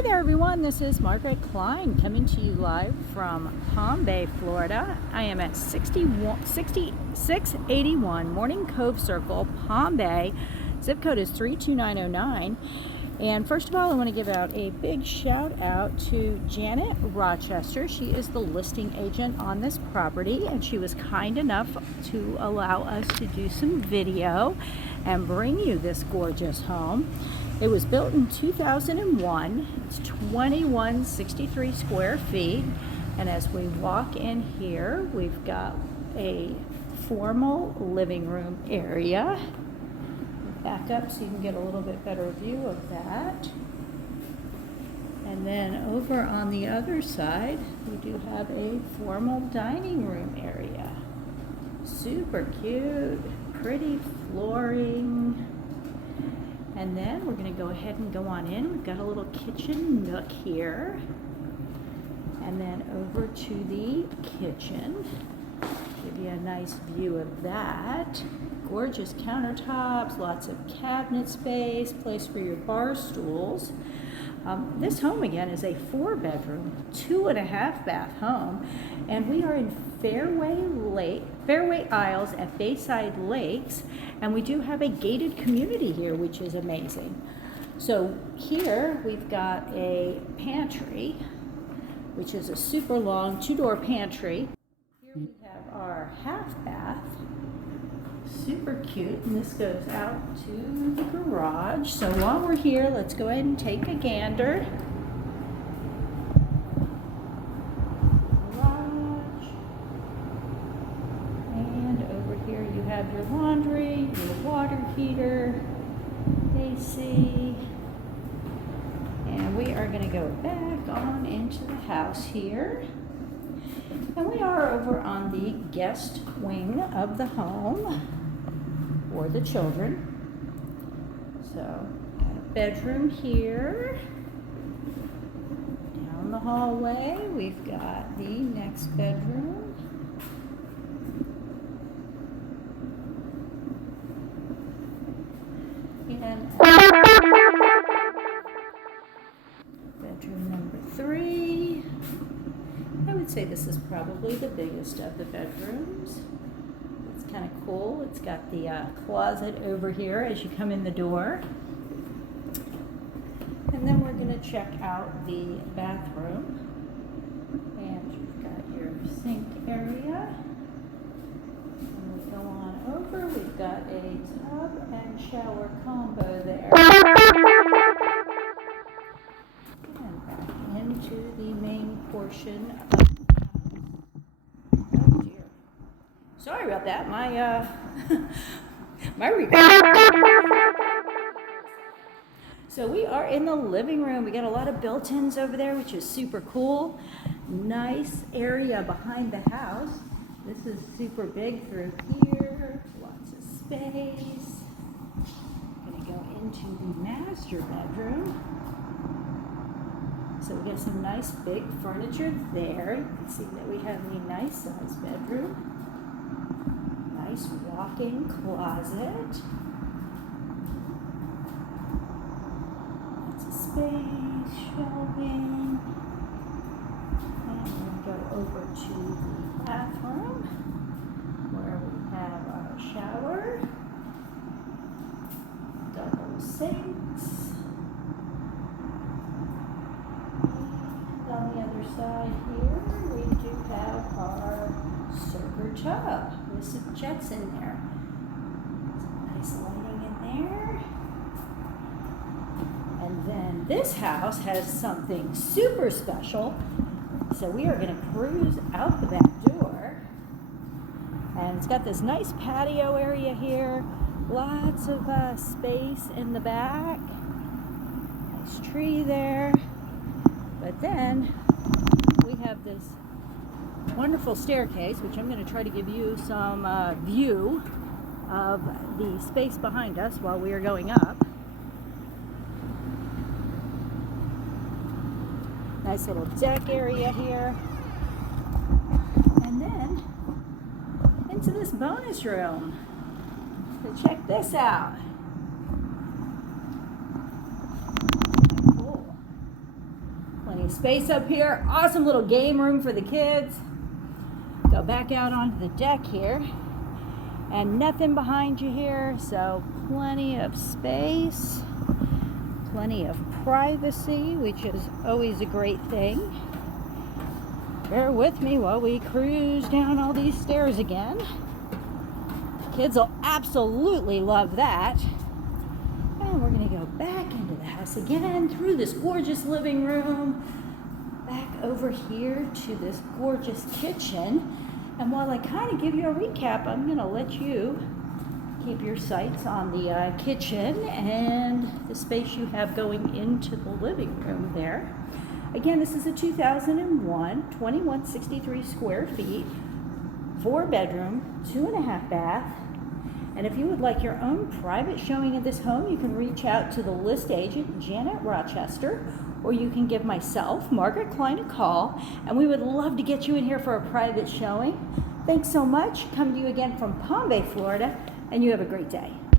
Hi there everyone, this is Margaret Klein coming to you live from Palm Bay, Florida. I am at 6681 Morning Cove Circle, Palm Bay. Zip code is 32909. And first of all, I want to give out a big shout out to Janet Rochester. She is the listing agent on this property, and she was kind enough to allow us to do some video and bring you this gorgeous home. It was built in 2001. It's 2163 square feet. And as we walk in here, we've got a formal living room area. Back up so you can get a little bit better view of that. And then over on the other side, we do have a formal dining room area. Super cute, pretty flooring. And then we're going to go ahead and go on in. We've got a little kitchen nook here. And then over to the kitchen. Give you a nice view of that. Gorgeous countertops, lots of cabinet space, place for your bar stools. This home again is a 4-bedroom, 2.5 bath home, and we are in Fairway Isles at Bayside Lakes, and we do have a gated community here, which is amazing. So here we've got a pantry, which is a super long 2-door pantry. Here we have our half bath, super cute, and this goes out to the garage. So while we're here, let's go ahead and take a gander. Garage. And over here you have your laundry, your water heater, AC. And we are going to go back on into the house here. And we are over on the guest wing of the home for the children. So, got a bedroom here. Down the hallway, we've got the next bedroom. And bedroom number 3. I would say this is probably the biggest of the bedrooms. It's kind of cool. It's got the closet over here as you come in the door. And then we're going to check out the bathroom. And you've got your sink area. And we go on over. We've got a tub and shower combo there. And back into the main portion of the house. Oh dear. Sorry about that. My So we are in the living room. We got a lot of built-ins over there, which is super cool. Nice area behind the house. This is super big through here. Lots of space. Gonna go into the master bedroom. So we got some nice big furniture there. You can see that we have a nice size bedroom. Nice walk-in closet. Lots of space, shelving. And we'll go over to the bathroom where we have our shower, double sinks. On the other side here, we do have our soaker tub with some jets in there. Some nice lighting in there. And then this house has something super special. So we are going to cruise out the back door. And it's got this nice patio area here. Lots of space in the back. Nice tree there. But then we have this wonderful staircase, which I'm going to try to give you some view of the space behind us while we are going up. Nice little deck area here. And then into this bonus room. So check this out. space up here. Awesome little game room for the kids. Go back out onto the deck here. And nothing behind you here, so plenty of space. Plenty of privacy, which is always a great thing. Bear with me while we cruise down all these stairs again. Kids will absolutely love that. And we're going to go back into the house again through this gorgeous living room, back over here to this gorgeous kitchen. And while I kind of give you a recap, I'm going to let you keep your sights on the kitchen and the space you have going into the living room there. Again, this is a 2001, 2163 square feet, 4-bedroom, 2.5 bath. And if you would like your own private showing of this home, you can reach out to the list agent, Janet Rochester, or you can give myself, Margaret Klein, a call, and we would love to get you in here for a private showing. Thanks so much. Coming to you again from Palm Bay, Florida, and you have a great day.